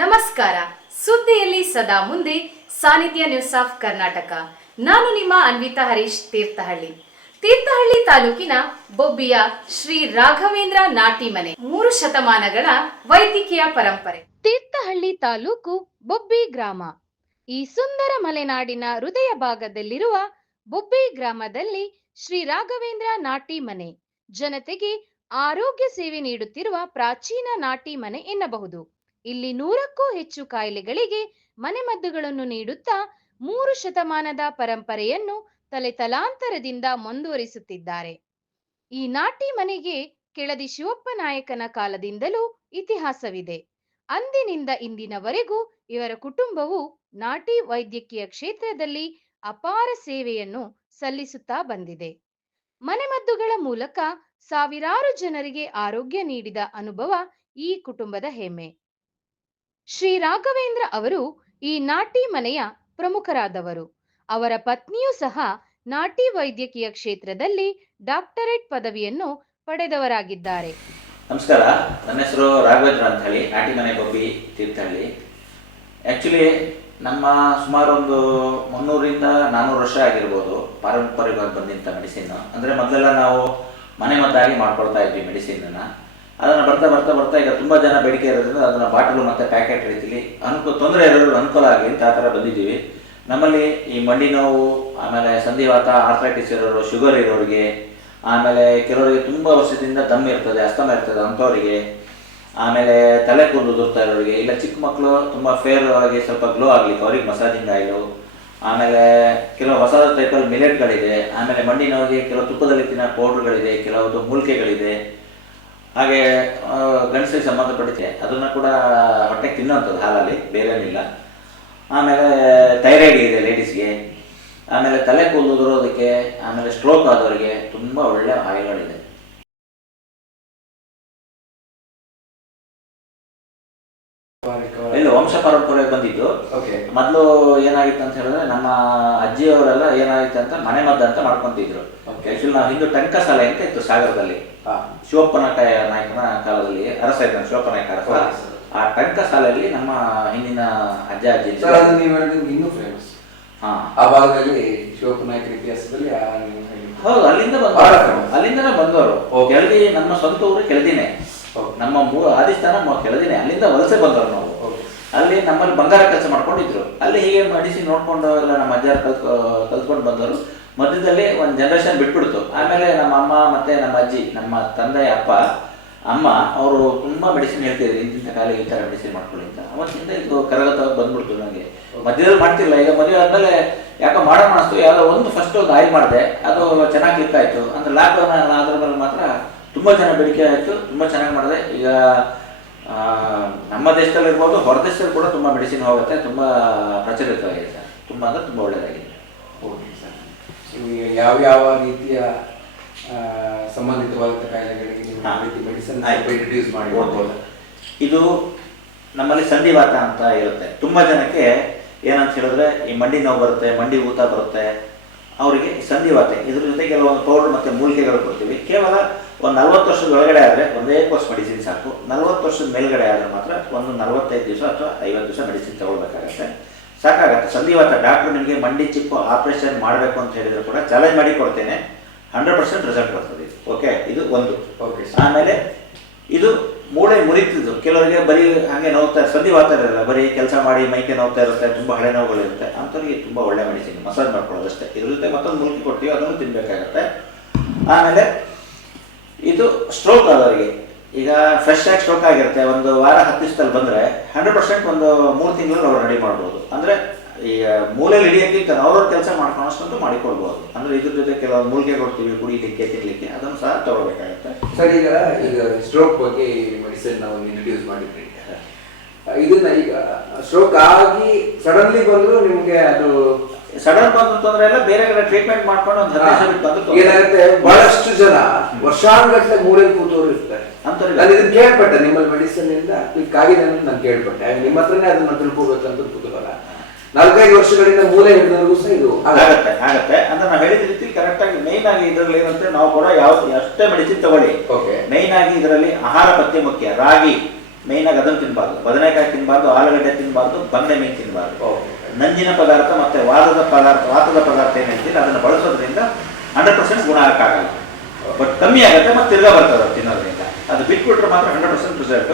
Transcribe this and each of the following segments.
ನಮಸ್ಕಾರ. ಸುದ್ದಿಯಲ್ಲಿ ಸದಾ ಮುಂದೆ ಸಾನಿಧ್ಯ ನ್ಯೂಸ್ ಆಫ್ ಕರ್ನಾಟಕ. ನಾನು ನಿಮ್ಮ ಅನ್ವಿತಾ ಹರೀಶ್ ತೀರ್ಥಹಳ್ಳಿ. ತೀರ್ಥಹಳ್ಳಿ ತಾಲೂಕಿನ ಬೊಬ್ಬಿಯ ಶ್ರೀ ರಾಘವೇಂದ್ರ ನಾಟಿ ಮನೆ, ಮೂರು ಶತಮಾನಗಳ ವೈದ್ಯಕೀಯ ಪರಂಪರೆ. ತೀರ್ಥಹಳ್ಳಿ ತಾಲೂಕು ಬೊಬ್ಬಿ ಗ್ರಾಮ. ಈ ಸುಂದರ ಮಲೆನಾಡಿನ ಹೃದಯ ಭಾಗದಲ್ಲಿರುವ ಬೊಬ್ಬಿ ಗ್ರಾಮದಲ್ಲಿ ಶ್ರೀ ರಾಘವೇಂದ್ರ ನಾಟಿ ಮನೆ, ಜನತೆಗೆ ಆರೋಗ್ಯ ಸೇವೆ ನೀಡುತ್ತಿರುವ ಪ್ರಾಚೀನ ನಾಟಿ ಮನೆ ಎನ್ನಬಹುದು. ಇಲ್ಲಿ ನೂರಕ್ಕೂ ಹೆಚ್ಚು ಕಾಯಿಲೆಗಳಿಗೆ ಮನೆಮದ್ದುಗಳನ್ನು ನೀಡುತ್ತಾ ಮೂರು ಶತಮಾನದ ಪರಂಪರೆಯನ್ನು ತಲೆ ತಲಾಂತರದಿಂದ ಮುಂದುವರಿಸುತ್ತಿದ್ದಾರೆ. ಈ ನಾಟಿ ಮನೆಗೆ ಕೆಳದಿ ಶಿವಪ್ಪ ನಾಯಕನ ಕಾಲದಿಂದಲೂ ಇತಿಹಾಸವಿದೆ. ಅಂದಿನಿಂದ ಇಂದಿನವರೆಗೂ ಇವರ ಕುಟುಂಬವು ನಾಟಿ ವೈದ್ಯಕೀಯ ಕ್ಷೇತ್ರದಲ್ಲಿ ಅಪಾರ ಸೇವೆಯನ್ನು ಸಲ್ಲಿಸುತ್ತಾ ಬಂದಿದೆ. ಮನೆಮದ್ದುಗಳ ಮೂಲಕ ಸಾವಿರಾರು ಜನರಿಗೆ ಆರೋಗ್ಯ ನೀಡಿದ ಅನುಭವ ಈ ಕುಟುಂಬದ ಹೆಮ್ಮೆ. ಶ್ರೀ ರಾಘವೇಂದ್ರ ಅವರು ಈ ನಾಟಿ ಮನೆಯ ಪ್ರಮುಖರಾದವರು. ಅವರ ಪತ್ನಿಯೂ ಸಹ ನಾಟಿ ವೈದ್ಯಕೀಯ ಕ್ಷೇತ್ರದಲ್ಲಿ ಡಾಕ್ಟರೇಟ್ ಪದವಿಯನ್ನು ಪಡೆದವರಾಗಿದ್ದಾರೆ. ನಮಸ್ಕಾರ, ನನ್ನ ಹೆಸರು ರಾಘವೇಂದ್ರ ಅಂತ ಹೇಳಿ, ನಾಟಿ ಮನೆ ಬೊಬ್ಬಿ ತೀರ್ಥಹಳ್ಳಿ. ಆ್ಯಕ್ಚುಲಿ ನಮ್ಮ ಸುಮಾರು ಒಂದು ಮುನ್ನೂರಿಂದ ನಾನ್ನೂರು ವರ್ಷ ಆಗಿರ್ಬೋದು, ಪಾರಂಪರಿಕವಾಗಿ ಬಂದಂಥ ಮೆಡಿಸಿನ್. ಅಂದರೆ ಮೊದಲೆಲ್ಲ ನಾವು ಮನೆ ಮದ್ದಾಗಿ ಮಾಡ್ಕೊಳ್ತಾ ಇದ್ವಿ ಮೆಡಿಸಿನನ್ನು. ಅದನ್ನು ಬರ್ತಾ ಬರ್ತಾ ಬರ್ತಾ ಈಗ ತುಂಬ ಜನ ಬೇಡಿಕೆ ಇರೋದ್ರಿಂದ ಅದನ್ನು ಬಾಟಲು ಮತ್ತು ಪ್ಯಾಕೆಟ್ ರೀತಿಲಿ ಅನುಕೂಲ ತೊಂದರೆ ಇರೋರು ಅನುಕೂಲ ಆಗಲಿ ಅಂತ ಆ ಥರ ಬಂದಿದ್ದೀವಿ. ನಮ್ಮಲ್ಲಿ ಈ ಮಂಡಿ ನೋವು, ಆಮೇಲೆ ಸಂಧಿವಾತ ಆರ್ಥ್ರೈಟಿಸ್ ಇರೋರು ಶುಗರ್ ಇರೋರಿಗೆ, ಆಮೇಲೆ ಕೆಲವರಿಗೆ ತುಂಬ ವರ್ಷದಿಂದ ದಮ್ ಇರ್ತದೆ, ಅಸ್ತಮ ಇರ್ತದೆ ಅಂಥವರಿಗೆ, ಆಮೇಲೆ ತಲೆ ಕೂದಲು ದುರ್ತಾ ಇರೋರಿಗೆ, ಇಲ್ಲ ಚಿಕ್ಕ ಮಕ್ಕಳು ತುಂಬ ಫೇರ್ ಆಗಿ ಸ್ವಲ್ಪ ಗ್ಲೋ ಆಗಲಿ ಅವ್ರಿಗೆ ಮಸಾಜಿಂಗ್ ಆಯಿಲು, ಆಮೇಲೆ ಕೆಲವು ಹೊಸ ಟೈಪಲ್ಲಿ ಮಿಲೆಟ್ಗಳಿದೆ ಆಮೇಲೆ ಮಂಡಿ ನೋವಿಗೆ ಕೆಲವು ತುಪ್ಪದಲ್ಲಿ ತಿನ್ನೋ ಪೌಡ್ರ್ಗಳಿದೆ ಕೆಲವೊಂದು ಮೂಲಿಕೆಗಳಿದೆ ಹಾಗೆ ಆ, ಗಂಡಸರಿಗೆ ಸಂಬಂಧಪಟ್ಟಿದೆ. ಅದನ್ನು ಕೂಡ ಹೊಟ್ಟೆಗೆ ತಿನ್ನುವಂಥದ್ದು ಹಾಲಲ್ಲಿ. ಬೇರೇನಿಲ್ಲ. ಆಮೇಲೆ ಥೈರಾಯ್ಡ್ ಇದೆ ಲೇಡೀಸ್ಗೆ ಆಮೇಲೆ ತಲೆ ಕೂದಲು ಅದಕ್ಕೆ ಆಮೇಲೆ ಸ್ಟ್ರೋಕ್ ಆದವರಿಗೆ ತುಂಬ ಒಳ್ಳೆ ಆಯಿಲ್ಗಳಿದೆ. ಇಲ್ಲಿ ವಂಶ ಪರಂಪರೆ ಬಂದಿದ್ದು. ಮೊದಲು ಏನಾಗಿತ್ತು ಅಂತ ಹೇಳಿದ್ರೆ ನಮ್ಮ ಅಜ್ಜಿಯವರೆಲ್ಲ ಏನಾಗಿತ್ತು ಅಂತ ಮನೆ ಮದ್ದು ಅಂತ ಮಾಡ್ಕೊಂತಿದ್ರು. ಓಕೆ ಆಕ್ಚುಲಿ ನಾವು ಹಿಂದೂ ಟಂಕಸಾಲೆ ಅಂತ ಇತ್ತು ಸಾಗರದಲ್ಲಿ. ಹಾ ಶಿವಪ್ಪನ ನಾಯಕನ ಕಾಲದಲ್ಲಿ ಅರಸ ಇದ್ದಾನೆ ಶಿವಪ್ಪ ನಾಯಕ ಅರಸ. ಆ ಟಂಕ ಸಾಲಲ್ಲಿ ನಮ್ಮ ಹಿಂದಿನ ಅಜ್ಜ ಅಜ್ಜಿ ನೀವು ಹೇಳಿದ್ರೆ ಇನ್ನೂ ಫೇಮಸ್ ಹಾ. ಆ ಭಾಗದಲ್ಲಿ ಶಿವಪ್ಪ ನಾಯಕರ ಇತಿಹಾಸದಲ್ಲಿ ಹೌದು ಅಲ್ಲಿಂದ ಬಂದವರು. ಅಲ್ಲಿಂದನೇ ಬಂದವರು. ಕೆಳದಿ ನಮ್ಮ ಸ್ವಂತ ಊರು ಕೆಳದಿನೇ. ನಮ್ಮ ಮೂರು ಆದಿಸ್ಥಾನ ಕೆಳದಿನೇ. ಅಲ್ಲಿಂದ ವಲಸೆ ಬಂದವರು ನಾವು. ಅಲ್ಲಿ ನಮ್ಮಲ್ಲಿ ಬಂಗಾರ ಕೆಲಸ ಮಾಡ್ಕೊಂಡಿದ್ರು. ಅಲ್ಲಿ ಹೀಗೆ ಮಡಿಸಿ ನೋಡ್ಕೊಂಡು ಎಲ್ಲ ನಮ್ಮ ಅಜ್ಜಾರು ಕಲ್ತ್ಕೊ ಕಲ್ತ್ಕೊಂಡು ಬಂದವರು. ಮಧ್ಯದಲ್ಲಿ ಒಂದು ಜನರೇಷನ್ ಬಿಟ್ಬಿಡ್ತು. ಆಮೇಲೆ ನಮ್ಮ ಅಮ್ಮ ಮತ್ತೆ ನಮ್ಮ ಅಜ್ಜಿ, ನಮ್ಮ ತಂದೆ, ಅಪ್ಪ, ಅಮ್ಮ, ಅವರು ತುಂಬ ಮೆಡಿಸಿನ್ ಹೇಳ್ತಿದ್ರು ಇಂತಿಂಥ ಕಾಲಿಗೆ ಈ ಥರ ಮೆಡಿಸಿನ್ ಮಾಡ್ಕೊಳ್ಳಿ ಅಂತ. ಅವತ್ತಿಂದ ಇದು ಕರಗತ ಬಂದ್ಬಿಡ್ತು ನನಗೆ ಮಧ್ಯದಲ್ಲಿ ಮಾಡ್ತಿಲ್ಲ ಈಗ ಮದುವೆ ಆದಮೇಲೆ ಯಾಕೋ ಮಾಡೋ ಮಾಡಿಸ್ತು ಯಾವುದೋ ಒಂದು ಫಸ್ಟ್ ಒಂದು ಆಯ್ಲ್ ಮಾಡಿದೆ, ಅದು ಚೆನ್ನಾಗಿ ಕ್ಲಿಕ್ ಆಯ್ತು. ಅಂದ್ರೆ ಲಾಕ್ಡೌನ್ ಆದ್ರ ಮೇಲೆ ಮಾತ್ರ ತುಂಬಾ ಚೆನ್ನಾಗಿ ಬೇಡಿಕೆ ಆಯ್ತು, ತುಂಬಾ ಚೆನ್ನಾಗಿ ಮಾಡಿದೆ. ಈಗ ನಮ್ಮ ದೇಶದಲ್ಲಿ ಇರ್ಬೋದು, ಹೊರ ದೇಶದಲ್ಲಿ ಕೂಡ ತುಂಬಾ ಮೆಡಿಸಿನ್ ಹೋಗುತ್ತೆ, ತುಂಬಾ ಪ್ರಚಲಿತವಾಗಿದೆ ಸರ್. ತುಂಬಾ ಅಂದ್ರೆ ತುಂಬಾ ಒಳ್ಳೆಯದಾಗಿದೆ ಓಕೆ. ಯಾವ ಯಾವ ರೀತಿಯ ಸಂಬಂಧಿತವಾದಂಥ ಕಾಯಿಲೆಗಳಿಗೆ ನೀವು ಮೆಡಿಸಿನ್. ಇಂಟ್ರೊಡ್ಯೂಸ್ ಮಾಡಿ ಓದ್ಬೋದು. ಇದು ನಮ್ಮಲ್ಲಿ ಸಂಧಿವಾತ ಅಂತ ಇರುತ್ತೆ. ತುಂಬ ಜನಕ್ಕೆ ಏನಂತ ಹೇಳಿದ್ರೆ ಈ ಮಂಡಿ ನೋವು ಬರುತ್ತೆ ಮಂಡಿ ಊತ ಬರುತ್ತೆ. ಅವರಿಗೆ ಸಂಧಿವಾತೆ ಇದ್ರ ಜೊತೆ ಕೆಲವೊಂದು ಪೌಡರ್ ಮತ್ತೆ ಮೂಲಿಕೆಗಳು ಕೊಡ್ತೀವಿ. ಕೇವಲ ಒಂದು ನಲ್ವತ್ತು ವರ್ಷದ ಒಳಗಡೆ ಆದರೆ ಒಂದೇ ಕೋರ್ಸ್ ಮೆಡಿಸಿನ್ ಸಾಕು. ನಲ್ವತ್ತು ವರ್ಷದ ಮೇಲ್ಗಡೆ ಆದರೆ ಮಾತ್ರ ಒಂದು ನಲವತ್ತೈದು ದಿವಸ ಅಥವಾ ಐವತ್ತು ದಿವಸ ಮೆಡಿಸಿನ್ ತಗೊಳ್ಬೇಕಾಗತ್ತೆ. ಸಾಕಾಗತ್ತೆ. ಸಂಧಿವಾತ ಡಾಕ್ಟರ್ ನಿಮಗೆ ಮಂಡಿ ಚಿಪ್ಪು ಆಪರೇಷನ್ ಮಾಡಬೇಕು ಅಂತ ಹೇಳಿದ್ರು ಕೂಡ ಚಾಲೆಂಜ್ ಮಾಡಿ ಕೊಡ್ತೇನೆ. ಹಂಡ್ರೆಡ್ ಪರ್ಸೆಂಟ್ ರಿಸಲ್ಟ್ ಬರ್ತದೆ ಓಕೆ ಇದು ಒಂದು. ಓಕೆ ಆಮೇಲೆ ಇದು ಮೂಳೆ ಮುರಿತಿದ್ದು. ಕೆಲವರಿಗೆ ಬರೀ ಹಾಗೆ ನೋವುತ್ತಾ ಸಂಧಿವಾತ ಇರಲ್ಲ. ಬರೀ ಕೆಲಸ ಮಾಡಿ ಮೈಕೆ ನೋವುತ್ತಾ ಇರುತ್ತೆ ತುಂಬ ಹಳೆ ನೋವುಗಳಿರುತ್ತೆ ಅಂಥವ್ರಿಗೆ ತುಂಬ ಒಳ್ಳೆ ಮೆಡಿಸಿನ್ ಮಸಾಜ್ ಮಾಡ್ಕೊಳ್ಳೋದಷ್ಟೇ ಇದ್ರ ಜೊತೆ ಮತ್ತೊಂದು ಮುಲ್ಕಿ ಕೊಡ್ತೀವಿ ಅದನ್ನು ತಿನ್ಬೇಕಾಗತ್ತೆ. ಆಮೇಲೆ ಇದು ಸ್ಟ್ರೋಕ್ ಆದವರಿಗೆ. ಈಗ ಫ್ರೆಶ್ ಆಗಿ ಸ್ಟ್ರೋಕ್ ಆಗಿರುತ್ತೆ. ಒಂದು ವಾರ ಹತ್ತು ದಿವಸದಲ್ಲಿ ಬಂದರೆ ಹಂಡ್ರೆಡ್ ಪರ್ಸೆಂಟ್ ಒಂದು ಮೂರು ತಿಂಗಳಲ್ಲಿ ನಾವು ರೆಡಿ ಮಾಡ್ಬೋದು. ಅಂದರೆ ಈ ಮೂಲೆಯಲ್ಲಿ ಹಿಡಿಯೋಕ್ಕಿಂತ ಅವ್ರವ್ರ ಕೆಲಸ ಮಾಡ್ಕೊಳ್ಳೋಷ್ಟು ಮಾಡಿಕೊಡ್ಬೋದು. ಅಂದರೆ ಇದ್ರ ಜೊತೆ ಕೆಲವು ಮೂಲಿಗೆ ಕೊಡ್ತೀವಿ ಕುಡಿಲಿಕ್ಕೆ ತಿರ್ಲಿಕ್ಕೆ ಅದನ್ನು ಸಹ ತಗೋಬೇಕಾಗತ್ತೆ ಸರ್ ಈಗ ಈಗ ಸ್ಟ್ರೋಕ್ ಬಗ್ಗೆ ಮೆಡಿಸಿನ್ ನಾವು ಇಂಟ್ರೊಡ್ಯೂಸ್ ಮಾಡಿದ್ರಿ ಇದನ್ನ ಈಗ ಸ್ಟ್ರೋಕ್ ಆಗಿ ಸಡನ್ಲಿ ಬಂದರೂ ನಿಮಗೆ ಅದು ಸಡನ್ ಬಂತು ತೊಂದರೆ ಎಲ್ಲ ಬೇರೆ ಕಡೆ ಟ್ರೀಟ್ಮೆಂಟ್ ಮಾಡ್ಕೊಂಡು ಒಂದು ಹದಿನೈದು. ಏನಾಗುತ್ತೆ? ಬಹಳಷ್ಟು ಜನ ವರ್ಷಾನುಗಟ್ಟಲೆ ಮೂಲೆಯಲ್ಲಿ ಕೂತವ್ರು ಇರ್ತಾರೆ ನಾನು ಇದನ್ನ ಕೇಳ್ಪಟ್ಟೆ ನಿಮ್ಮಲ್ಲಿ ಮೆಡಿಸಿನ್ ಇಂದ ಕ್ಲಿಕ್ ಆಗಿದೆ ಅಂತ ನಾನು ಕೇಳ್ಪಟ್ಟೆ. ನಿಮ್ಮ ಹತ್ರನೇ ಅದನ್ನ ಅಂತ ಕುತೂಹಲ ನಾಲ್ಕೈದು ವರ್ಷಗಳಿಂದ ಮೂಲೆ ಹಿಡಿದವರೆಗೂ ಸಹ ಇದು ಆಗತ್ತೆ. ಆಗತ್ತೆ. ಅಂತ ಅಂದ್ರೆ ನಾವು ಹೇಳಿದ ರೀತಿ ಕರೆಕ್ಟ್ ಆಗಿ ಮೈನ್ ಆಗಿ ಇದರಲ್ಲಿ ಏನಂದ್ರೆ ನಾವು ಕೂಡ ಯಾವ ಅಷ್ಟೇ ಮೆಡಿಸಿನ್ ತಗೊಳ್ಳಿ. ಓಕೆ ಮೈನ್ ಆಗಿ ಇದರಲ್ಲಿ ಆಹಾರ ಪಥ್ಯ ಮುಖ್ಯ. ರಾಗಿ ಮೈನ್ ಆಗಿ ಅದನ್ನು ತಿನ್ಬಾರ್ದು. ಬದನೆಕಾಯಿ ತಿನ್ಬಾರ್ದು ಆಲೂಗಡ್ಡೆ ತಿನ್ಬಾರ್ದು ಬಂದೆ ಮೀನು ತಿನ್ಬಾರ್ದು. ನಂಜಿನ ಪದಾರ್ಥ ಮತ್ತೆ ವಾದದ ಪದಾರ್ಥ ವಾತದ ಪದಾರ್ಥ ಏನಂತಿಲ್ಲ ಅದನ್ನು ಬಳಸೋದ್ರಿಂದ ಹಂಡ್ರೆಡ್ ಪರ್ಸೆಂಟ್ ಗುಣ ಆಗಕ್ಕಾಗಲ್ಲ ಬಟ್ ಕಮ್ಮಿ ಆಗುತ್ತೆ ಮತ್ತೆ ತಿರ್ಗಾ ಬರ್ತದೆ ತಿನ್ನೋದ್ರಿಂದ. ಅದು ಬಿಟ್ಬಿಟ್ರೆ ಮಾತ್ರ ಹಂಡ್ರೆಡ್ ಪರ್ಸೆಂಟ್ ರಿಸಲ್ಟ್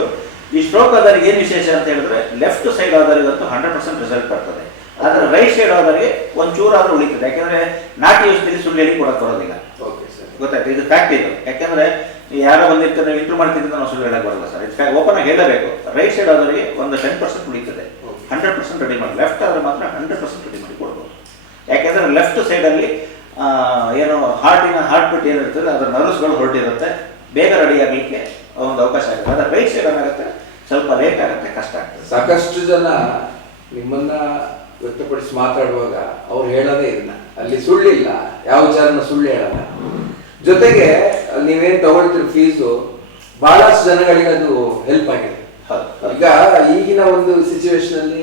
ಈ ಸ್ಟ್ರೋಕ್ ಆದವರಿಗೆ ಏನು ವಿಶೇಷ ಅಂತ ಹೇಳಿದ್ರೆ ಲೆಫ್ಟ್ ಸೈಡ್ ಆದವರಿಗಂತೂ ಹಂಡ್ರೆಡ್ ಪರ್ಸೆಂಟ್ ರಿಸಲ್ಟ್ ಬರ್ತದೆ. ಆದರೆ ರೈಟ್ ಸೈಡ್ ಆದವರಿಗೆ ಒಂದು ಚೂರಾದರೂ ಉಳಿತದೆ. ಯಾಕೆಂದ್ರೆ ನಾಟಿ ಔಷಧಿಯಲ್ಲಿ ಸುಳ್ಳು ಹೇಳಿ ಕೊಡಕ್ಕೆ ಬರೋದಿಲ್ಲ. ಓಕೆ ಸರ್ ಗೊತ್ತಾಯ್ತು? ಇದು ಫ್ಯಾಕ್ಟ್ ಇದು. ಯಾಕೆಂದ್ರೆ ಯಾರೋ ಬಂದಿರ್ತಾರೆ ಇಂಟ್ರೂ ಮಾಡ್ತಿದ್ದ ನಾವು ಸುಳ್ಳು ಹೇಳಕ್ ಬರಲ್ಲ ಸರ್ ಇದು ಓಪನ್ ಆಗಿ ಹೇಳಬೇಕು. ರೈಟ್ ಸೈಡ್ ಆದವರಿಗೆ ಒಂದು ಟೆನ್ ಪರ್ಸೆಂಟ್ ಉಳಿತದೆ. ಹಂಡ್ರೆಡ್ ಪರ್ಸೆಂಟ್ ರೆಡಿ ಮಾಡಿ. ಲೆಫ್ಟ್ ಆದ್ರೆ ಮಾತ್ರ ಹಂಡ್ರೆಡ್ ಪರ್ಸೆಂಟ್ ರೆಡಿ ಮಾಡಿ ಕೊಡ್ಬೋದು. ಯಾಕೆಂದ್ರೆ ಲೆಫ್ಟ್ ಸೈಡಲ್ಲಿ ಏನು ಹಾರ್ಟಿನ ಹಾರ್ಟ್ ಬಿಟ್ ಏನಿರ್ತದೆ ಅದರ ನರ್ವ್ಸ್ಗಳು ಹೊರಟಿರುತ್ತೆ. ಬೇಗ ರೆಡಿ ಆಗಲಿಕ್ಕೆ ಒಂದು ಅವಕಾಶ ಆಗುತ್ತೆ. ಆದರೆ ಪರೀಕ್ಷೆ ಏನಾಗುತ್ತೆ? ಸ್ವಲ್ಪ ಲೇಟ್ ಆಗುತ್ತೆ ಕಷ್ಟ ಆಗ್ತದೆ. ಸಾಕಷ್ಟು ಜನ ನಿಮ್ಮನ್ನ ವ್ಯಕ್ತಪಡಿಸಿ ಮಾತಾಡುವಾಗ ಅವ್ರು ಹೇಳೋದೇ ಇಲ್ಲ. ಅಲ್ಲಿ ಸುಳ್ಳಿಲ್ಲ. ಯಾವ ವಿಚಾರನ ಸುಳ್ಳು ಹೇಳಲ್ಲ. ಜೊತೆಗೆ ಅಲ್ಲಿ ನೀವೇನ್ ತಗೊಳ್ತೀರಿ ಫೀಸು ಬಹಳಷ್ಟು ಜನಗಳಿಗೆ ಅದು ಹೆಲ್ಪ್ ಆಗಿದೆ. ಈಗ ಈಗಿನ ಒಂದು ಸಿಚುವೇಶನ್ ಅಲ್ಲಿ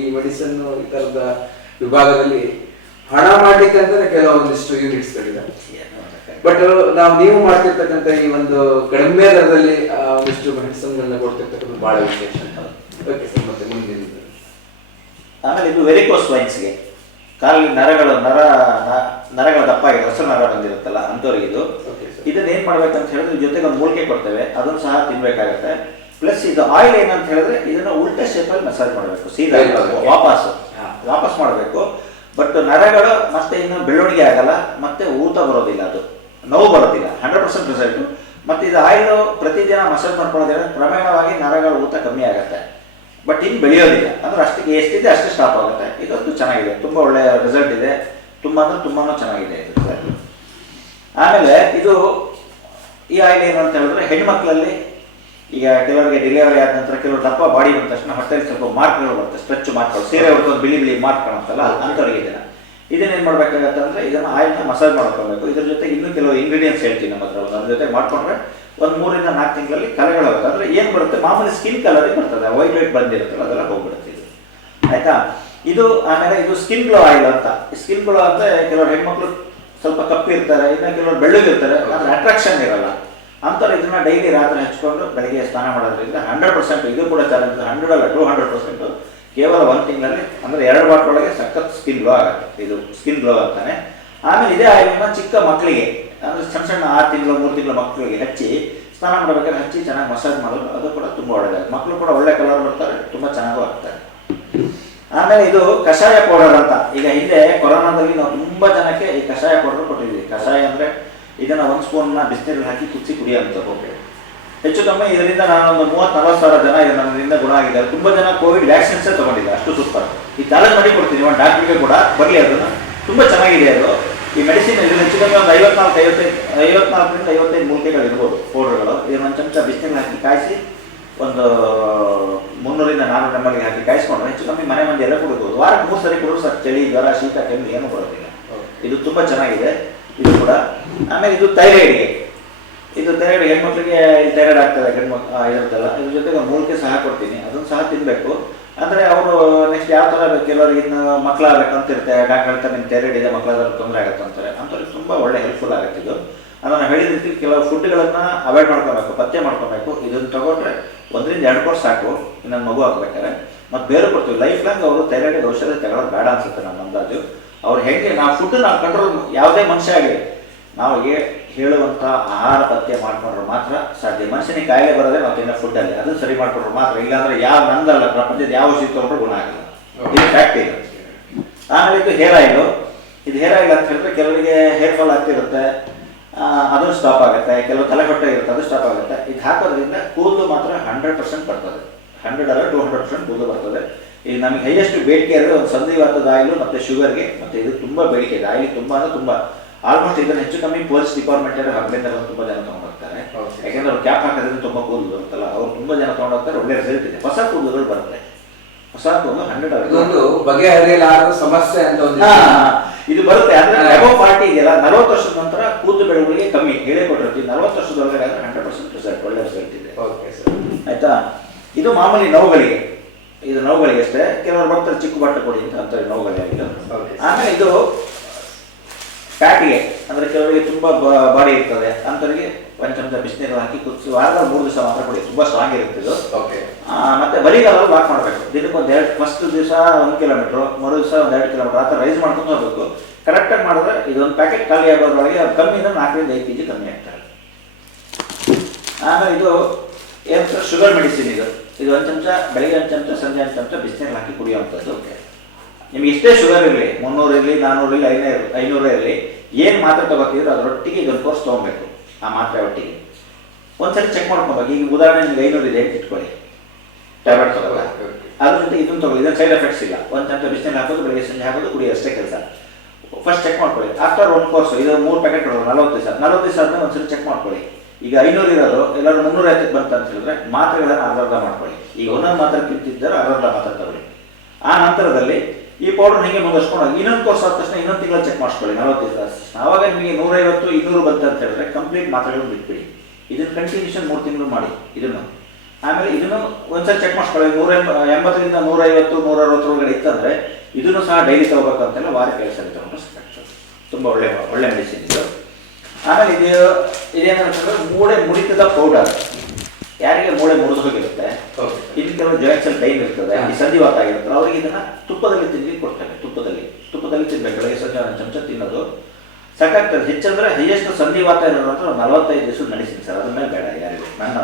ಈ ಮೆಡಿಸನ್ ಈ ತರದ ವಿಭಾಗದಲ್ಲಿ ಹಣ ಮಾಡ್ಲಿಕ್ಕೆ ಅಂತಾನೆ ಕೆಲವೊಂದಿಷ್ಟು ಯೂನಿಟ್ಸ್ ಗಳಿದೆ ಬಟ್ ನಾವು ನೀವು ಮಾಡ್ತಿರ್ತಕ್ಕಂಥ ಈ ಒಂದು ಕಡಿಮೆ ದರದಲ್ಲಿ ಒಂದಿಷ್ಟು ಮೆಡಿಸನ್ಗಳನ್ನ ಕೊಡ್ತಿರ್ತಕ್ಕಂಥ ಬಹಳ ವಿಶೇಷ ಓಕೆ ಸರ್ ಮತ್ತೆ ಮುಂದಿನ ಆಮೇಲೆ ಇದು ವೆರಿಕೋಸ್ ವೈನ್ಸ್ಗೆ ಕಾಲಿನ ನರಗಳು ನರ ನರಗಳ ದಪ್ಪ ಆಗಿದೆ ಹೊಸ ನರ ಬಂದಿರುತ್ತಲ್ಲ ಅಂಥವ್ರಿಗೆ ಇದು. ಇದನ್ನ ಏನ್ ಮಾಡ್ಬೇಕಂತ ಹೇಳಿದ್ರೆ ಜೊತೆಗೆ ಒಂದು ಮೂಲಿಕೆ ಕೊಡ್ತೇವೆ ಅದನ್ನು ಸಹ ತಿನ್ಬೇಕಾಗತ್ತೆ. ಪ್ಲಸ್ ಇದು ಆಯಿಲ್ ಏನಂತ ಹೇಳಿದ್ರೆ ಇದನ್ನ ಉಲ್ಟಾ ಅಲ್ಲಿ ಮಸಾಜ್ ಮಾಡಬೇಕು ಸೀದಾ. ವಾಪಸ್. ವಾಪಸ್ ಮಾಡಬೇಕು ಬಟ್ ನರಗಳು ಮತ್ತೆ ಇನ್ನು ಬೆಳವಣಿಗೆ ಆಗಲ್ಲ ಮತ್ತೆ ಊತ ಬರೋದಿಲ್ಲ ಅದು. ನೋವು ಬರೋದಿಲ್ಲ ಹಂಡ್ರೆಡ್ ಪರ್ಸೆಂಟ್ ರಿಸಲ್ಟ್ ಮತ್ತೆ ಇದು ಆಯಿಲ್ ಪ್ರತಿದಿನ ಮಸಾಜ್ ಮಾಡ್ಕೊಳ್ಳೋದ್ರೆ ಕ್ರಮೇಣವಾಗಿ ನರಗಳ ಊತ ಕಮ್ಮಿ ಆಗುತ್ತೆ. ಬಟ್ ಇನ್ನು ಬೆಳೆಯೋದಿಲ್ಲ. ಅಂದ್ರೆ ಅಷ್ಟಕ್ಕೆ ಎಷ್ಟಿದೆ ಅಷ್ಟೇ ಸ್ಟಾಪ್ ಆಗುತ್ತೆ. ಇದೊಂದು ಚೆನ್ನಾಗಿದೆ. ತುಂಬ ಒಳ್ಳೆಯ ರಿಸಲ್ಟ್ ಇದೆ. ತುಂಬ ಅಂದ್ರೆ ತುಂಬಾನು ಚೆನ್ನಾಗಿದೆ ಇದು. ಆಮೇಲೆ ಇದು ಈ ಆಯಿಲ್ ಏನು ಅಂತ ಹೇಳಿದ್ರೆ ಹೆಣ್ಮಕ್ಳಲ್ಲಿ ಈಗ ಕೆಲವರಿಗೆ ಡೆಲಿವರಿ ಆದ ನಂತರ ಕೆಲವರು ದಪ್ಪ ಬಾಡಿ ಬಂದ ತಕ್ಷಣ ಹೊಟ್ಟೆಲಿ ಸ್ವಲ್ಪ ಮಾರ್ಕ್ಗಳು ಬರುತ್ತೆ ಸ್ಟ್ರೆಚ್ ಮಾರ್ಕ್ಗಳು ಸೀರೆ ಹೊಡ್ಕೊಂಡು ಬಿಳಿ ಬಿಳಿ ಮಾರ್ಕ್ ಕಾಣುತ್ತಲ್ಲ, ಅಂಥವ್ರಿಗೆ ಇದನ್ನ. ಇದನ್ನ ಏನು ಮಾಡ್ಬೇಕಾಗತ್ತೆ ಅಂದ್ರೆ ಇದನ್ನ ಆಯಿಲ್ನ ಮಸಾಜ್ ಮಾಡ್ಕೊಳ್ಬೇಕು. ಇದ್ರ ಜೊತೆ ಇನ್ನೂ ಕೆಲವು ಇಂಗ್ರೀಡಿಯೆಂಟ್ಸ್ ಹೇಳ್ತೀನಿ ನಮ್ಮ ಹತ್ರ ಅದ್ರ ಜೊತೆ ಮಾಡ್ಕೊಂಡ್ರೆ ಒಂದು ಮೂರಿಂದ ನಾಲ್ಕು ತಿಂಗಳಲ್ಲಿ ಕಲೆಗಳು ಹೋಗುತ್ತೆ ಅಂದ್ರೆ ಏನು ಬರುತ್ತೆ? ಮಾಮೂಲಿ ಸ್ಕಿನ್ ಕಲರಿಗೆ ಬರ್ತದೆ. ವೈಟ್ ವೈಟ್ ಬಂದಿರುತ್ತಲ್ಲ, ಅದೆಲ್ಲ ಹೋಗ್ಬಿಡುತ್ತೆ ಇದು. ಆಯ್ತಾ? ಇದು ಆಮೇಲೆ ಇದು ಸ್ಕಿನ್ ಗ್ಲೋ ಆಯಿಲ್ ಅಂತ. ಸ್ಕಿನ್ ಗ್ಲೋ ಅಂದ್ರೆ ಕೆಲವರು ಹೆಣ್ಮಕ್ಳು ಸ್ವಲ್ಪ ಕಪ್ಪಿರ್ತಾರೆ ಇನ್ನ ಕೆಲವರು ಬೆಳ್ಳಗಿರ್ತಾರೆ ಅಂದ್ರೆ ಅಟ್ರಾಕ್ಷನ್ ಇರಲ್ಲ. ಅಂಥವ್ರು ಇದನ್ನ ಡೈಲಿ ರಾತ್ರಿ ಹಚ್ಕೊಂಡು ಬೆಳಿಗ್ಗೆ ಸ್ನಾನ ಮಾಡೋದ್ರಿಂದ ಹಂಡ್ರೆಡ್ ಪರ್ಸೆಂಟ್ ಇದು ಕೂಡ ಚಾಲೆಂಜ್ ಹಂಡ್ರೆಡ್ ಅಲ್ಲ ಟೂ ಹಂಡ್ರೆಡ್ ಪರ್ಸೆಂಟ್ ಕೇವಲ ಒಂದು ತಿಂಗಳಲ್ಲಿ, ಅಂದ್ರೆ ಎರಡು ಬಾಟ್ ಒಳಗೆ ಸಖತ್ ಸ್ಕಿನ್ ಗ್ಲೋ ಆಗುತ್ತೆ. ಇದು ಸ್ಕಿನ್ ಗ್ಲೋ ಅಂತಾನೆ. ಆಮೇಲೆ ಇದೇ ಆಯಿಲ್ನ ಚಿಕ್ಕ ಮಕ್ಕಳಿಗೆ, ಅಂದ್ರೆ ಸಣ್ಣ ಸಣ್ಣ ಆರು ತಿಂಗಳು, ಮೂರು ತಿಂಗಳ ಮಕ್ಕಳಿಗೆ ಹಚ್ಚಿ, ಸ್ನಾನ ಮಾಡಬೇಕಾದ್ರೆ ಹಚ್ಚಿ ಚೆನ್ನಾಗಿ ಮಸಾಜ್ ಮಾಡೋದು ಅದು ಕೂಡ ತುಂಬ ಒಳ್ಳೆಯದಾಗುತ್ತೆ ಮಕ್ಕಳು ಕೂಡ ಒಳ್ಳೆ ಕಲರ್ ಬರ್ತಾರೆ, ತುಂಬ ಚೆನ್ನಾಗೂ ಆಗ್ತಾರೆ. ಆಮೇಲೆ ಇದು ಕಷಾಯ ಪೌಡರ್ ಅಂತ. ಈಗ ಹಿಂದೆ ಕೊರೋನಾದಲ್ಲಿ ನಾವು ತುಂಬಾ ಜನಕ್ಕೆ ಈ ಕಷಾಯ ಪೌಡರ್ ಕೊಟ್ಟಿದ್ವಿ. ಕಷಾಯ ಅಂದ್ರೆ ಇದನ್ನ ಒಂದು ಸ್ಪೂನ್ನ ಬಿಸಿನೀರಲ್ಲಿ ಹಾಕಿ ಕುದಿಸಿ ಕುಡಿಯುವಂಥದ್ದು ಹೆಚ್ಚು ಕಮ್ಮಿ ಇದರಿಂದ ನಾನು ಒಂದು ಮೂವತ್ತು ನಲವತ್ತು ಸಾವಿರ ಜನ ಇದು ನನ್ನಿಂದ ಗುಣ ಆಗಿದ್ದಾರೆ ತುಂಬಾ ಜನ ಕೋವಿಡ್ ವ್ಯಾಕ್ಸಿನ್ಸ್ ತಗೊಂಡಿದ್ದಾರೆ ಅಷ್ಟು ಸೂಪರ್ ಈ ಚಾಲೆಂಜ್ ಮಾಡಿ ಕೊಡ್ತೀನಿ ಒಂದು ಡಾಕ್ಟ್ರಿಗೆ ಕೂಡ ಬರಲಿ ಅದನ್ನ. ತುಂಬಾ ಚೆನ್ನಾಗಿದೆ ಅದು. ಈ ಮೆಡಿಸಿನ್ ಇದು ಹೆಚ್ಚು ಕಮ್ಮಿ ಒಂದು ಐವತ್ನಾಲ್ಕು ಐವತ್ತೈದು ಐವತ್ನಾಲ್ಕರಿಂದ ಐವತ್ತೈದು ಮೂಲಿಕೆಗಳು ಇರ್ಬೋದು ಪೌಡರ್ಗಳು ಇದನ್ನ ಒಂದು ಚಮಚ ಬಿಸಿನೀರು ಹಾಕಿ ಕಾಯಿಸಿ ಒಂದು ಮುನ್ನೂರಿಂದ ನಾನ್ನೂರು ನಂಬರ್ಗೆ ಹಾಕಿ ಕಾಯಿಸ್ಕೊಂಡ್ರೆ ಹೆಚ್ಚು ಕಮ್ಮಿ ಮನೆ ಮಂದಿ ಎಲ್ಲ ಕುಡಿಬೋದು. ವಾರಕ್ಕೆ ಮೂರು ಸರಿ ಕುಡಿದ್ರು ಸರ್ ಚಳಿ ಜ್ವರ ಶೀತ ಕೆಮ್ಮು ಏನು ಬರೋದಿಲ್ಲ. ಇದು ತುಂಬ ಚೆನ್ನಾಗಿದೆ. ಇದು ಕೂಡ ಆಮೇಲೆ ಇದು ಥೈರಾಯ್ಡ್ಗೆ ಇದು ಥೈರಾಯ್ಡ್ ಹೆಣ್ಮಕ್ಳಿಗೆ ಥೈರಾಯ್ಡ್ ಆಗ್ತದೆ ಹೆಣ್ಮಕ್ ಇರುತ್ತಲ್ಲ ಇದ್ರ ಜೊತೆಗೆ ಮೂಲಕ್ಕೆ ಸಹ ಕೊಡ್ತೀನಿ. ಅದನ್ನು ಸಹ ತಿನ್ನಬೇಕು ಅಂದರೆ ಅವರು ನೆಕ್ಸ್ಟ್ ಯಾವ ಥರ ಕೆಲವರಿಗೆ ಇನ್ನು ಅಂತ ಇರ್ತಾರೆ ಡಾಕ್ಟರ್ ಹೇಳ್ತಾರೆ ನಿಮ್ಮ ಥೈರಾಯ್ಡ್ ಇದೆ ಮಕ್ಕಳಾದ್ರೆ ತೊಂದರೆ ಆಗುತ್ತೆ ಅಂತಾರೆ. ಅಂಥವ್ರಿಗೆ ತುಂಬ ಒಳ್ಳೆ ಹೆಲ್ಪ್ಫುಲ್ ಆಗುತ್ತೆ ಇದು. ಅದನ್ನು ಹೇಳಿದ ರೀತಿ ಕೆಲವು ಫುಡ್ಗಳನ್ನು ಅವಾಯ್ಡ್ ಮಾಡ್ಕೋಬೇಕು ಪತ್ತೆ ಮಾಡ್ಕೋಬೇಕು. ಇದನ್ನು ತಗೊಂಡ್ರೆ ಒಂದರಿಂದ ಎರಡು ಕೋರ್ಸ್ ಸಾಕು. ಇನ್ನೊಂದು ಮಗು ಆಗಬೇಕಾರೆ ಮತ್ತು ಬೇರೆ ಕೊಡ್ತೀವಿ. ಲೈಫ್ ಲಾಂಗ್ ಅವರು ಥೈರಾಯ್ಡ್ ಔಷಧ ತಗೊಳ್ಳೋದು ಬೇಡ ಅನ್ಸುತ್ತೆ ನನ್ನ ಅಂದಾಜು. ಅವ್ರು ಹೆಂಗೆ, ನಾವು ಫುಡ್ ನಾವು ಕಂಟ್ರೋಲ್ ಯಾವುದೇ ಮನುಷ್ಯ ಆಗಲಿ ನಾವು ಏ ಹೇಳುವಂಥ ಆಹಾರ ಪತ್ತೆ ಮಾಡಿಕೊಂಡ್ರೆ ಮಾತ್ರ ಸಾಧ್ಯ. ಮನುಷ್ಯನಿಗೆ ಕಾಯಿಲೆ ಬರೋದೇ ನಾವು ತಿನ್ನೋ ಫುಡ್ಡಲ್ಲಿ ಅದು ಸರಿ ಮಾಡಿಕೊಂಡ್ರೆ ಮಾತ್ರ. ಇಲ್ಲಾಂದ್ರೆ ಯಾವ ನಂದಲ್ಲ ಪ್ರಪಂಚದ ಯಾವ ಔಷಧಿ ತೊಗೊಂಡ್ರು ಗುಣ ಆಗಲ್ಲ. ಇದು ಫ್ಯಾಕ್ಟ್ ಇದೆ. ಆಮೇಲೆ ಇದು ಹೇರ್ ಆಯಿಲು ಇದು ಹೇರ್ ಆಯಿಲ್ ಅಂತ ಹೇಳಿದ್ರೆ ಕೆಲವರಿಗೆ ಹೇರ್ ಫಾಲ್ ಆಗ್ತಿರುತ್ತೆ ಅದು ಸ್ಟಾಪ್ ಆಗುತ್ತೆ ಕೆಲವು ತಲೆ ಹೊಟ್ಟೆ ಇರುತ್ತೆ ಅದು ಸ್ಟಾಪ್ ಆಗುತ್ತೆ. ಇದು ಹಾಕೋದ್ರಿಂದ ಕೂದಲು ಮಾತ್ರ ಹಂಡ್ರೆಡ್ ಪರ್ಸೆಂಟ್ ಬರ್ತದೆ. ಹಂಡ್ರೆಡ್ ಅಲ್ಲ ಟೂ ಹಂಡ್ರೆಡ್ ಪರ್ಸೆಂಟ್ ಕೂದಲು ಬರ್ತದೆ. ಈಗ ನಮಗೆ ಹೈಯೆಸ್ಟ್ ಬೇಡಿಕೆ ಅಂದರೆ ಒಂದು ಸಂಧಿವಾತದ ಆಯಿಲು ಮತ್ತು ಶುಗರ್ಗೆ ಮತ್ತು ಇದು ತುಂಬ ಬೇಡಿಕೆ. ಇದೆ ಆಯಿಲ್ ತುಂಬ ಅಂದರೆ ತುಂಬ. ಆಲ್ಮೋಸ್ಟ್ ಇದನ್ನ ಹೆಚ್ಚು ಕಮ್ಮಿ ಪೊಲೀಸ್ ಡಿಪಾರ್ಟ್ಮೆಂಟ್ ಹಾಕಬೇಕಾದ್ರೆ ತುಂಬಾ ಜನ ತಗೊಂಡೋಗ್ತಾರೆ ಯಾಕಂದ್ರೆ ಯಾಕೆಂದ್ರೆ ಅವ್ರು ಕ್ಯಾಪ್ ಹಾಕೋದ್ರಿಂದ ತುಂಬಾ ಕೂದಲು ಬರುತ್ತಲ್ಲ ಅವ್ರು ತುಂಬಾ ಜನ ತಗೊಂಡೋಗ್ತಾರೆ ಒಳ್ಳೆ ರಿಸಲ್ಟ್ ಇದೆ. ಹೊಸ ಕೂದಲುಗಳು ಬರುತ್ತೆ. ಹೊಸ ಕೂದಲು ಹಂಡ್ರೆಡ್ ಇದೊಂದು ಬಗೆಹರಿಯಲಾರದ ಸಮಸ್ಯೆ ಅಂತ ಒಂದು ಇದು. ಬರುತ್ತೆ ಅಂದ್ರೆ ಅಬೋ ಪಾರ್ಟಿ ಇದೆಯಲ್ಲ ನಲವತ್ತು ವರ್ಷದ ನಂತರ ಕೂದಲು ಬೆಳವಣಿಗೆ ಕಮ್ಮಿ ಹೇಳೇ ಕೊಟ್ಟಿರ್ತೀವಿ ನಲವತ್ತು ವರ್ಷದೊಳಗಡೆ ಆದ್ರೆ ಹಂಡ್ರೆಡ್ ಪರ್ಸೆಂಟ್ ರಿಸಲ್ಟ್ ಒಳ್ಳೆ ರಿಸಲ್ಟ್ ಇದೆ. ಓಕೆ ಸರ್ ಆಯ್ತಾ? ಇದು ಮಾಮೂಲಿ ನೋವುಗಳಿಗೆ ಇದು ನೋವುಗಳಿಗೆ ಅಷ್ಟೇ. ಕೆಲವರು ಬರ್ತಾರೆ ಚಿಕ್ಕ ಬಟ್ಟೆ ಕೊಡಿ ಅಂತ ಅಂತಾರೆ ನೋವುಗಳಿಗೆ. ಆಮೇಲೆ ಇದು ಫ್ಯಾಟಿಗೆ ಅಂದರೆ ಕೆಲವರಿಗೆ ತುಂಬ ಬಾಡಿ ಇರ್ತದೆ ಅಂಥವ್ರಿಗೆ ಒಂದು ಚಮಚ ಬಿಸಿನೀರು ಹಾಕಿ ಕುದಿಸಿ ವಾರದ ಮೂರು ದಿವಸ ಮಾತ್ರ ಕೊಡಿ ತುಂಬ ಸ್ಟ್ರಾಂಗ್ ಇರುತ್ತೆ ಇದು. ಓಕೆ ಮತ್ತೆ ಬರಿಗಾಲ ವಾಕ್ ಮಾಡಬೇಕು. ದಿನಕ್ಕೆ ಒಂದು ಎರಡು ಫಸ್ಟ್ ದಿವಸ ಒಂದು ಕಿಲೋಮೀಟ್ರ್ ಮರು ದಿವಸ ಒಂದು ಎರಡು ಕಿಲೋಮೀಟರ್ ಆ ಥರ ರೈಸ್ ಮಾಡ್ಕೊಂಡು ಹೋಗಬೇಕು. ಕರೆಕ್ಟಾಗಿ ಮಾಡಿದ್ರೆ ಇದೊಂದು ಪ್ಯಾಕೆಟ್ ಖಾಲಿ ಆಗೋದ್ರೊಳಗೆ ಅದು ಕಮ್ಮಿಯಿಂದ ನಾಲ್ಕರಿಂದ ಐದು ಕೆ ಜಿ ಕಮ್ಮಿ ಆಗ್ತಾರೆ ಆಮೇಲೆ ಇದು ಏನು ಶುಗರ್ ಮೆಡಿಸಿನ್ ಇದು. ಇದು ಒಂದು ಚಮಚ ಬೆಳಗ್ಗೆ ಒಂದು ಚಮಚ ಸಂಜೆ ಒಂದು ಚಮಚ ಬಿಸಿನೀರು ಹಾಕಿ ಕುಡಿಯುವಂಥದ್ದು. ನಿಮ್ಗೆ ಎಷ್ಟೇ ಶುಗರ್ ಇರಲಿ, ಮುನ್ನೂರು ಇರಲಿ ನಾನ್ನೂರು ಇರಲಿ, ಐನೂರು ಐನೂರು ಇರಲಿ, ಏನು ಮಾತ್ರೆ ತಗೋತಿದ್ರು ಅದರೊಟ್ಟಿಗೆ ಇದೊಂದು ಕೋರ್ಸ್ ತೊಗೊಬೇಕು, ಆ ಮಾತ್ರೆ ಒಟ್ಟಿಗೆ. ಒಂದ್ಸರಿ ಚೆಕ್ ಮಾಡ್ಕೊಬೇಕು, ಈಗ ಉದಾಹರಣೆ ನಿಮ್ಗೆ ಐನೂರು ಇದೆ ಅಂತ ಇಟ್ಕೊಳ್ಳಿ. ಟ್ಯಾಬ್ಲೆಟ್ ತಗೋಲ್ಲ ಅದ್ರ ಜೊತೆ ಇದನ್ನು ತಗೊಳ್ಳಿ ಇದನ್ನ ಸೈಡ್ ಎಫೆಕ್ಟ್ಸ್ ಇಲ್ಲ. ಒಂದು ಚಮಚ ಬಿಸಿನಲ್ಲಿ ಹಾಕೋದು, ಬೆಳಿಗ್ಗೆ ಸಂಜೆ ಹಾಕೋದು ಕುಡಿ ಅಷ್ಟೇ ಕೆಲಸ. ಫಸ್ಟ್ ಚೆಕ್ ಮಾಡ್ಕೊಳ್ಳಿ. ಆಫ್ಟರ್ ಒನ್ ಕೋರ್ಸ್ ಇದು ಮೂರು ಪ್ಯಾಕೆಟ್ ಕೊಡೋದು, ನಲವತ್ತು ದಿವಸ. ನಲವತ್ತು ದಿವಸ ಆದ್ಮೇಲೆ ಒಂದ್ಸರಿ ಚೆಕ್ ಮಾಡ್ಕೊಳ್ಳಿ. ಈಗ ಐನೂರು ಇರೋದು ಎಲ್ಲರೂ ಮುನ್ನೂರ ಐವತ್ತಕ್ಕೆ ಬಂತ ಅಂತ ಹೇಳಿದ್ರೆ ಮಾತ್ರೆಗಳನ್ನು ಅರ್ಧ ಅರ್ಧ ಮಾಡ್ಕೊಳ್ಳಿ. ಈಗ ಒಂದೊಂದು ಮಾತ್ರೆ ತಿಂತಿದ್ದರೂ ಅರ್ಧ ಅರ್ಧ ಮಾತ್ರೆ ತಗೊಳ್ಳಿ. ಆ ನಂತರದಲ್ಲಿ ಈ ಪೌಡರ್ ಹಿಂಗೆ ಮುಗಿಸ್ಕೊಂಡು ಇನ್ನೊಂದು ಕೋರ್ಸ್ ಆದ ತಕ್ಷಣ ಇನ್ನೊಂದು ತಿಂಗಳು ಚೆಕ್ ಮಾಡಿಸ್ಕೊಳ್ಳಿ ನಲವತ್ತು ದಿವಸ ಆವಾಗ ನಿಮಗೆ ನೂರೈವತ್ತು, ಇನ್ನೂರು ಬಂತ ಅಂತ ಹೇಳಿದ್ರೆ ಕಂಪ್ಲೀಟ್ ಮಾತ್ರೆಗಳು ಬಿಟ್ಬಿಡಿ. ಇದನ್ನ ಕಂಟಿನ್ಯೂಷನ್ ಮೂರು ತಿಂಗಳು ಮಾಡಿ, ಇದನ್ನು. ಆಮೇಲೆ ಇದನ್ನು ಒಂದ್ಸಲ ಚೆಕ್ ಮಾಡಿಸ್ಕೊಳ್ಳಿ, ನೂರ ಎಂಬ- ಎಂಬತ್ತರಿಂದ ನೂರೈವತ್ತು ನೂರ ಅರವತ್ತರೊಳಗಡೆ ಇತ್ತಂದ್ರೆ ಇದನ್ನು ಸಹ ಡೈಲಿ ತಗೋಬೇಕು ಅಂತೆಲ್ಲ ವಾರಕ್ಕೆ ಕೆಲಸ ತಗೊಂಡು ತುಂಬ ಒಳ್ಳೆ ಒಳ್ಳೆ ಮೆಡಿಸಿನ್ ಇದು. ಆಮೇಲೆ ಇದು, ಇದೇನಂತಂದ್ರೆ ಮೂಳೆ ಮುಡಿತದ ಪೌಡರ್ ಯಾರಿಗೆ ಮೂಳೆ ಮುರಿದು ಹೋಗಿರುತ್ತೆ ಇಲ್ಲಿ ಕೆಲವು ಜಾಯಿಂಟ್ಸ್ ಅಲ್ಲಿ ಟೈಮ್ ಇರ್ತದೆ ಈ ಸಂಧಿವಾತ ಆಗಿರುತ್ತೆ ಅವ್ರಿಗೆ ಇದನ್ನ ತುಪ್ಪದಲ್ಲಿ ತಿನ್ಲಿ ಕೊಡ್ತಾರೆ ತುಪ್ಪದಲ್ಲಿ. ತುಪ್ಪದಲ್ಲಿ ತಿನ್ಬೇಕು ಬೆಳಗ್ಗೆ ಸಂಜೆ ಒಂದು ಚಮಚ ತಿನ್ನೋದು. ಸಾಕಾಗ್ತದೆ ಹೆಚ್ಚಂದ್ರೆ ಹೈಯೆಸ್ಟ್ ಸಂಧಿವಾತ ಇರೋದಂದ್ರೆ ಒಂದು ನಲವತ್ತೈದು ದಿವಸ ನಡೆಸಿನಿ ಸರ್ ಅದ್ರ ಮೇಲೆ ಬೇಡ ಯಾರಿಗೂ ನನ್ನ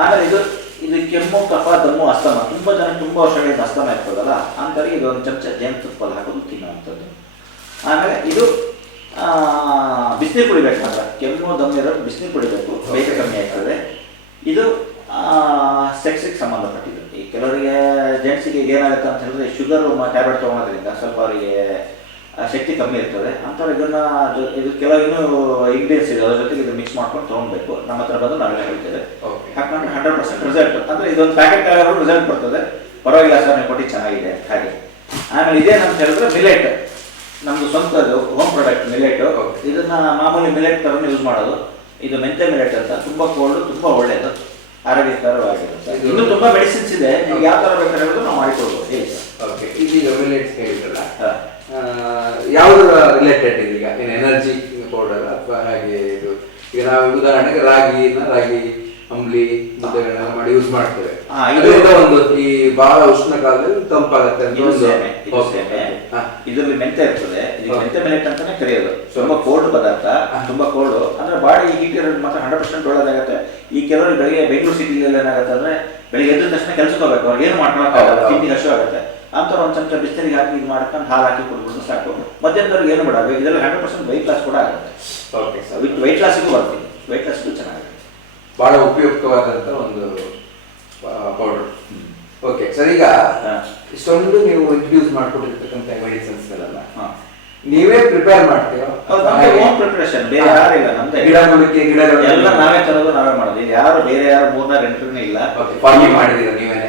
ಆದ್ರೆ ಇದು ಇದು ಕೆಮ್ಮು ಕಫ ದಮ್ಮು ಅಸ್ತಮ ತುಂಬಾ ಜನ ತುಂಬಾ ವರ್ಷಗಳಿಂದ ಅಸ್ತಮ ಇರ್ತದಲ್ಲ ಅಂತಾರೆ ಇದು ಒಂದು ಚಮಚ ಜೇನು ತುಪ್ಪಲ್ಲಿ ಹಾಕೋದು ತಿನ್ನುವಂಥದ್ದು. ಆಮೇಲೆ ಇದು ಬಿಸಿನೀರು ಕುಡಿಬೇಕು ಮಾತ್ರ. ಕೆಮ್ಮು ದಮ್ಮು ಇರೋದು ಬಿಸಿನೀರು ಕುಡಿಬೇಕು ಬೇಗ ಕಮ್ಮಿ ಆಗ್ತದೆ. ಇದು ಸೆಕ್ಸಿಗೆ ಸಂಬಂಧಪಟ್ಟಿದ್ದು. ಈ ಕೆಲವರಿಗೆ ಜೆಂಟ್ಸಿಗೆ ಏನಾಗುತ್ತೆ ಅಂತ ಹೇಳಿದ್ರೆ ಶುಗರ್ ಟ್ಯಾಬ್ಲೆಟ್ ತೊಗೊಳೋದ್ರಿಂದ ಸ್ವಲ್ಪ ಅವರಿಗೆ ಶಕ್ತಿ ಕಮ್ಮಿ ಇರ್ತದೆ. ಅಂಥವ್ರು ಇದನ್ನ ಇದು ಕೆಲವು ಇನ್ನೂ ಇಂಗ್ರೀಡಿಯನ್ಸ್ ಇದೆ ಅದ್ರ ಜೊತೆಗೆ ಇದು ಮಿಕ್ಸ್ ಮಾಡ್ಕೊಂಡು ತೊಗೊಬೇಕು ನಮ್ಮ ಹತ್ರ ಬಂದು ನಾವೆಲ್ಲ ಹೇಳ್ತೇವೆ. ಓಕೆ ಹಾಕೊಂಡ್ರೆ ಹಂಡ್ರೆಡ್ ಪರ್ಸೆಂಟ್ ರಿಸಲ್ಟ್ ಅಂದ್ರೆ ಇದೊಂದು ಪ್ಯಾಕೆಟ್ ಆಗೋರು ರಿಸಲ್ಟ್ ಬರ್ತದೆ. ಪರವಾಗಿಲ್ಲ ಸರ್ ನೀವು ಕೊಟ್ಟು ಚೆನ್ನಾಗಿದೆ ಹಾಗೆ. ಆಮೇಲೆ ಇದೇನಂತ ಹೇಳಿದ್ರೆ ಮಿಲೆಟ್ ನಮ್ದು ಸ್ವಂತದ್ದು ಹೋಮ್ ಪ್ರಾಡಕ್ಟ್ ಮಿಲೆಟ್ ಇದನ್ನ ಮಾಮೂಲಿ ಮಿಲೆಟ್ ತರ ಯೂಸ್ ಮಾಡೋದು. ಇದು ಮೆಂತೆ ಮಿಲೆಟ್ ಅಂತ ತುಂಬಾ ಕೋಲ್ಡ್ ತುಂಬಾ ಒಳ್ಳೇದು ಆರೋಗ್ಯಕರವಾಗಿರುತ್ತೆ. ಇನ್ನು ತುಂಬಾ ಮೆಡಿಸಿನ್ಸ್ ಇದೆ ನೀವು ಯಾವ ತರ ಬೇಕಾದ್ರೆ ಹೇಳಿದ್ರು ನಾವು ಮಾಡಿಕೊಡ್ಬೋದು ಓಕೆ ಇದೀಗ ಮಿಲೆಟ್ಸ್ ಹೇಳಿದ್ರಲ್ಲ ಯಾವ್ದು ರಿಲೇಟೆಡ್ ಇದೀಗ ಏನು ಎನರ್ಜಿ ಪೌಡರ್ ಅಥವಾ ಹಾಗೆ ಇದು? ಈಗ ನಾವು ಉದಾಹರಣೆಗೆ ರಾಗಿನ ರಾಗಿ ಅಂಬ್ಲಿ ಮುದ್ದೆಗಳನ್ನೆಲ್ಲ ಮಾಡಿ ಯೂಸ್ ಮಾಡ್ತೇವೆ. ಇದರಿಂದ ಒಂದು ಈ ಬಹಳ ಉಷ್ಣ ಕಾಲದಲ್ಲಿ ತಂಪಾಗತ್ತೆ ಅಂತ ಇದು ಸೇಮೆ ಇದರಲ್ಲಿ ಮೆಂತೆ ಇರ್ತದೆ. ಇದು ಮೆಂತೆ ಮೆಲೆಟ್ ಅಂತಾನೆ ಕರೆಯೋದು. ತುಂಬಾ ಕೋಲ್ಡ್ ಪದಾರ್ಥ ತುಂಬಾ ಕೋಲ್ಡ್ ಅಂದ್ರೆ ಬಾಡಿ ಹೀಟ್ ಮಾತ್ರ ಹಂಡ್ರೆಡ್ ಪರ್ಸೆಂಟ್ ಒಳ್ಳೆದಾಗತ್ತೆ ಈ ಕೆಲವರು ಬೆಳಿಗ್ಗೆ ಬೆಂಗಳೂರು ಸಿಟಿಲಿ ಏನಾಗುತ್ತೆ ಅಂದ್ರೆ ಬೆಳಿಗ್ಗೆ ಎದ್ದ ತಕ್ಷಣ ಕೆಲ್ಸಕ್ಕೆ ಹೋಗ್ಬೇಕು. ಅವ್ರಿಗೆ ಏನು ಮಾಡ್ಕೊಳಕ್ಕಾಗಲ್ಲ. ತಿಂಡಿ ಹಸು ಆಗುತ್ತೆ. ಅಂಥವ್ರು ಒಂದು ಚಮಚ ಬಿಸಿಲಿಗೆ ಹಾಕಿ ಇದು ಮಾಡ್ಕೊಂಡು ಹಾಲು ಹಾಕಿ ಕೊಡ್ಬೋದು ಸಾಕು. ಮಧ್ಯಾಹ್ನದವ್ರಿಗೆ ಏನು ಮಾಡಬೇಕು ಇದರಲ್ಲಿ ಹಂಡ್ರೆಡ್ ಪರ್ಸೆಂಟ್ ವೈಟ್ ಲಾಸ್ ಕೂಡ ಆಗುತ್ತೆ. ಓಕೆ ಸರ್ ವಿತ್ ವೈಟ್ ಲಾಸಿಗೂ ಬರ್ತೀವಿ ವೆಯ್ಟ್ ಲಾಸ್ಗೂ ಚೆನ್ನಾಗಿದೆ ಬಹಳ ಉಪಯುಕ್ತವಾದಂತ ಒಂದು ಪೌಡರ್ ಓಕೆ ಸರ್ ಈಗ. ಇಷ್ಟೊಂದು ನೀವು ಇಂಟ್ರೊಡ್ಯೂಸ್ ಮಾಡ್ಕೊಟ್ಟಿರ್ತಕ್ಕಂಥ ಮೆಡಿಸಿನ್ಸ್ಗಳೆಲ್ಲ. ನೀವೇ ಪ್ರಿಪೇರ್ ಮಾಡ್ತೀರೋ? ಓನ್ ಪ್ರಿಪರೇಷನ್ ಬೇರೆ ಯಾರು ಇಲ್ಲ ನಮ್ದೇ. ಗಿಡ ಮೂಲಿಕೆ ಗಿಡಗಳು ಎಲ್ಲ ನಾವೇ ತರೋದು ನಾವೇ ಮಾಡೋದು. ಯಾರು ಬೇರೆ ಯಾರು ಮೂರ್ನಾರು ರೆಂಟ್ರೂ ಇಲ್ಲ. ಫಾರ್ಮಿಂಗ್ ಮಾಡಿದೀರ ನೀವೇನೆ?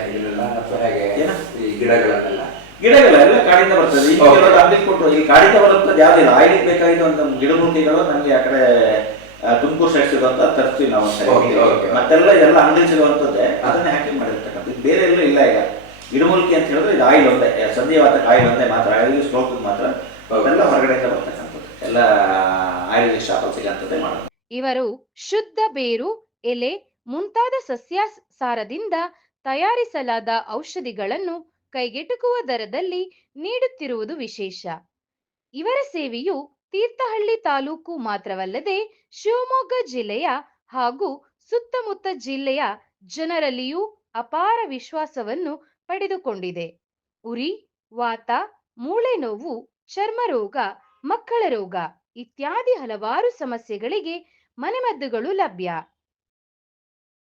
ಅಥವಾ ಹೇಗೆ? ಈ ಗಿಡಗಳನ್ನೆಲ್ಲ? ಗಿಡಗಳ ಎಲ್ಲ ಕಾಡಿಂದ ಬರ್ತದೆ. ಈಗ ಈ ಕಾಡಿಂದ ಬರುವಂತದ್ದು ಯಾವ್ದಿಲ್ಲ ಆಯ್ಲಿಗೆ ಬೇಕಾಗಿದ್ದು ಒಂದು ಗಿಡ ಮೂಲಿಕೆಗಳು ನಮ್ಗೆ ಆ ಕಡೆ ತುಮಕೂರು ಸೈಡ್ ಸಿಗುವಂತ ತರ್ತೀವಿ ನಾವು Okay, okay. ಮತ್ತೆಲ್ಲ ಎಲ್ಲ ಅಂಗಡಿ ಸಿಗುವಂತದ್ದೇ ಅದನ್ನೇ ಹಾಕಿ ಮಾಡಿರ್ತಕ್ಕಂಥ ಇದು ಬೇರೆ ಎಲ್ಲೂ ಇಲ್ಲ ಈಗ. ಗಿಡಮೂಲಿಕೆ ಅಂತ ಹೇಳಿದ್ರೆ ಇದು ಆಯಿಲ್ ಒಂದೇ. ಸದ್ಯವಾದ ಆಯಿಲ್ ಒಂದೇ ಮಾತ್ರ ಆಯಿಲ್ ಸ್ಟೋಕ್ ಮಾತ್ರ ಅದೆಲ್ಲ ಹೊರಗಡೆ ಹೊರಗಡೆಯಿಂದ ಬರ್ತಕ್ಕಂಥದ್ದು. ಎಲ್ಲ ಆಯುರ್ವೇದಿಕ್ ಶಾಪಲ್ಲಿ ಸಿಗಂತದ್ದೇ ಮಾಡೋದು. ಇವರು ಶುದ್ಧ ಬೇರು ಎಲೆ ಮುಂತಾದ ಸಸ್ಯ ಸಾರದಿಂದ ತಯಾರಿಸಲಾದ ಔಷಧಿಗಳನ್ನು ಕೈಗೆಟುಕುವ ದರದಲ್ಲಿ ನೀಡುತ್ತಿರುವುದು ವಿಶೇಷ. ಇವರ ಸೇವೆಯು ತೀರ್ಥಹಳ್ಳಿ ತಾಲೂಕು ಮಾತ್ರವಲ್ಲದೆ ಶಿವಮೊಗ್ಗ ಜಿಲ್ಲೆಯ ಹಾಗೂ ಸುತ್ತಮುತ್ತ ಜಿಲ್ಲೆಯ ಜನರಲ್ಲಿಯೂ ಅಪಾರ ವಿಶ್ವಾಸವನ್ನು ಪಡೆದುಕೊಂಡಿದೆ. ಉರಿ, ವಾತ, ಮೂಳೆ ನೋವು, ಚರ್ಮ ರೋಗ, ಮಕ್ಕಳ ರೋಗ ಇತ್ಯಾದಿ ಹಲವಾರು ಸಮಸ್ಯೆಗಳಿಗೆ ಮನೆಮದ್ದುಗಳು ಲಭ್ಯ.